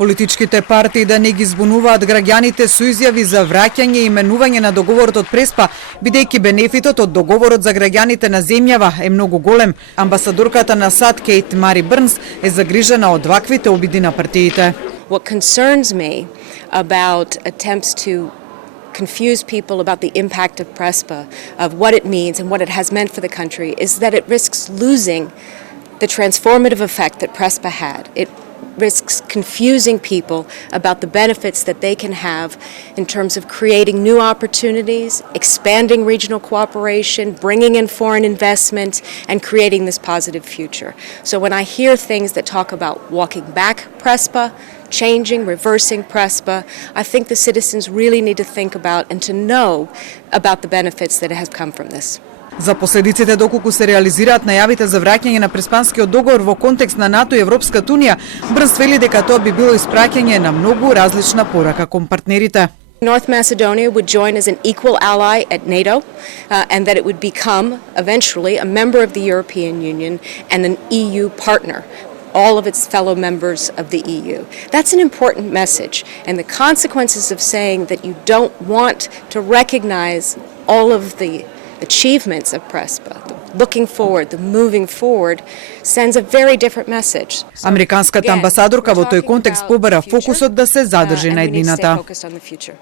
Политичките партии да не ги збунуваат граѓаните со изјави за враќање и именување на договорот од Преспа, бидејќи бенефитот од договорот за граѓаните на земјава е многу голем. Амбасадорката на САД Кейт Мари Брнс е загрижена од ваквите обиди на партиите. What concerns me about attempts to confuse people about the impact of PRESPA, of what it means and what it has meant for the country, is that it risks losing the transformative effect that PRESPA had. It risks confusing people about the benefits that they can have in terms of creating new opportunities, expanding regional cooperation, bringing in foreign investment, and creating this positive future. So when I hear things that talk about walking back PRESPA, changing, reversing PRESPA, I think the citizens really need to think about and to know about the benefits that have come from this. За последиците доколку се реализираат најавите за враќање на Преспанскиот договор во контекст на НАТО и Европската унија, Брнс вели дека тоа би било испраќање на многу различна порака кон партнерите. North Macedonia would join as an equal ally at NATO and that it would become eventually a member of the European Union and an EU partner. All of its fellow members of the EU. That's an important message, and the consequences of saying that you don't want to recognize all of the achievements of PRESPA, the looking forward, the moving forward, sends a very different message. Американската амбасадорка во тој контекст побара фокусот да се задржи на еднината. Focused on the future.